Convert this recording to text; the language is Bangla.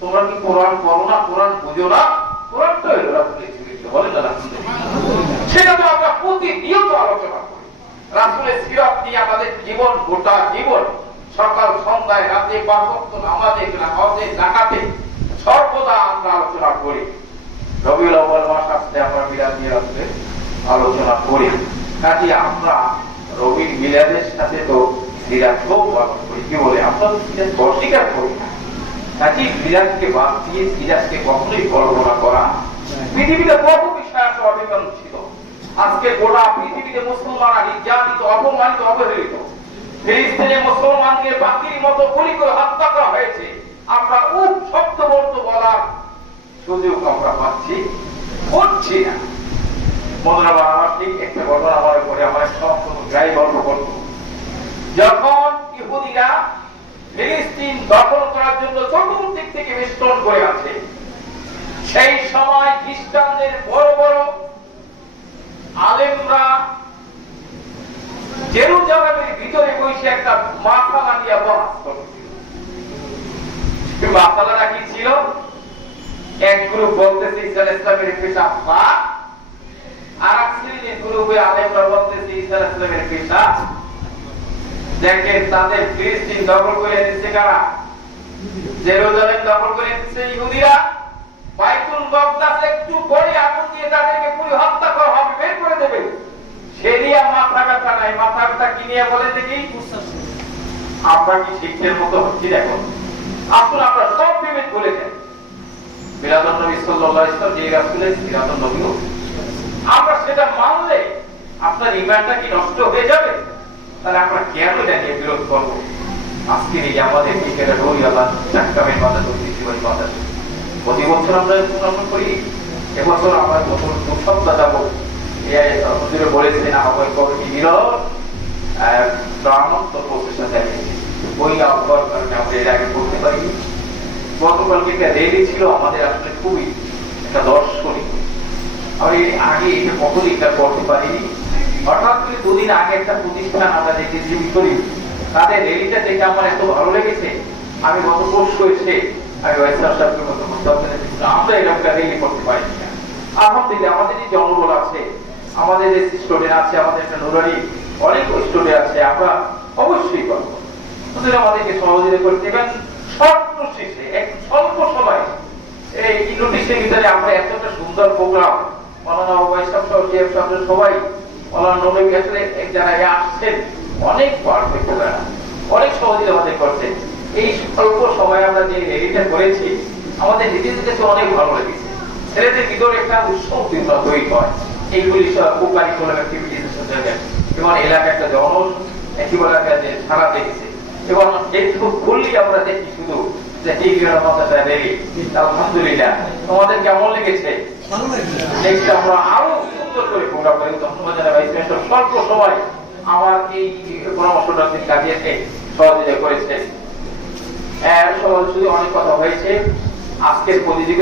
তোমরা কি কোরআন পড়ো না, কোরআন বুঝো না? কোরআন তো সেটা তো আমরা প্রতিনিয়ত আলোচনা করি। রাসূলের সিরাত নিয়ে আমাদের জীবন, গোটা জীবন, সকাল, সন্ধ্যায়, রাতে ওয়াক্ত নামাজে হজে জাকাতে সর্বদা আমরা আলোচনা করি। রবিউল আউয়াল মাস আসলে আমরা মিলাদ নিয়ে আলোচনা করি। কাজে আমরা রবির মিলাদের সাথে তো খুব পালন করি কি বলে আমরা অস্বীকার করি না। কাজে মিলাদকে বাদ দিয়ে সিরাজকে কখনোই কল্পনা করা পৃথিবীতে বহু বিষয় আছে ছিল। আজকে গোটা পৃথিবীতে মুসলমানরা নির্যাতিত, অপমানিত, অবহেলিত। ফিলিস্তিনে মুসলমানদের বাকির মতো গুলি করে হত্যা করা হয়েছে। আমরা উপ শব্দ বলতে বলার সুযোগ আমরা পাচ্ছি করছি না। বন্ধুরা, আমার ঠিক একটা ঘটনা আমার পরে আমার সম্পূর্ণ গায়ে গল্প করতো যখন ইহুদিরা ফিলিস্তিন দখল করার জন্য চতুর্দিক থেকে বেষ্টন করে আছে সেই সময় খ্রিস্টানদের বড় বড় আলেমরা জেরুজালেমের ভিতরে বসে একটা মাসালা নিয়ে বহাস করছিল মাসালাটা কি ছিল? এক গ্রুপ বলতেছে ইসা ইসলামের পেশা পা আর এক গ্রুপে আলেমরা বলতেছে ইসা ইসলামের পেশা দেখেন তাদের ফিলিস্তিন দখল করে নিচ্ছে কারা? জেরুজালেম দখল করে নিচ্ছে ইহুদিরা। বাইতুল মকদাস একটু পরে আগুন দিয়ে তাদেরকে পুরো হত্যা করা হবে, বের করে দেবে। সেরিয়া মাথা ব্যথা নাই, মাথা ব্যথা কি নিয়ে বলে দেখি? আমরা কি শিক্ষের মতো হচ্ছি দেখো? আসুন আমরা সব বিবেক ভুলে যাই মিলাদুন নবী সাল্লাল্লাহু আলাইহি ওয়াসাল্লাম যে রাসূলের মিলাদুন নবী আমরা সেটা মানলে আপনার ইমানটা কি নষ্ট হয়ে যাবে? তাহলে আমরা কেন এটা নিয়ে বিরোধ করব? আজকে এই আমাদের ক্রিকেটের রোল আল্লাহ চাক্কামের বাধা দুর্নীতিবাদী বাধা প্রতি বছর আমরা উন্নয়ন করি এবছর আমরা নতুন দু যাব হুজুরে বলেছিলেন আহ্বায়ক কমিটি চালিয়েছে ওই আহ্বান এর আগে করতে পারি গতকালকে একটা রেলি ছিল, আমাদের আসলে খুবই একটা দর্শনীয়। আমরা এর আগে এটা কখনই এটা করতে পারিনি। করে দুদিন আগে একটা প্রতিষ্ঠান আমরা দেখেছি করি তাদের রেলিটা দেখে আমার এত ভালো লেগেছে। আমি গত পরশু এসে আমি আমরা এরকম রেলি করতে পারি আমাদের যে জনবল আছে, আমাদের যে স্টুডেন্ট আছে, আমাদের একটা অনেক স্টুডেন্ট আছে, আমরা অবশ্যই আমাদেরকে সহযোগিতা করতে এক স্বল্প সময়, এই নোটিশের ভিতরে আমরা এতটা সুন্দর প্রোগ্রাম জিএফ সবাই নবী এক জায়গায় আসছেন অনেক পারফেক্ট অনেক সহযোগিতা আমাদের করছেন। এই স্বল্প সময় আমরা যে রেলিটা করেছি আমাদের নিজেদের কাছে অনেক ভালো লেগেছে। ছেলেদের ভিতরে একটা উৎসব উদ্দীপনা তৈরি হয়। এইগুলি সব কারিকুলাম অ্যাক্টিভিটিস এবং এলাকা একটা জন একই এলাকা যে সারা দেখেছে। এবং আমরা দেখি শুধু যে আলহামদুলিল্লাহ তোমাদের কেমন লেগেছে? নেক্সট আমরা আরও সুন্দর করে প্রোগ্রাম করে স্বল্প সময় আমার এই পরামর্শটা তিনি কাটিয়েছে সহযোগিতা করেছে এর সহযোগী অনেক কথা হয়েছে। আজকের প্রতিযোগিতা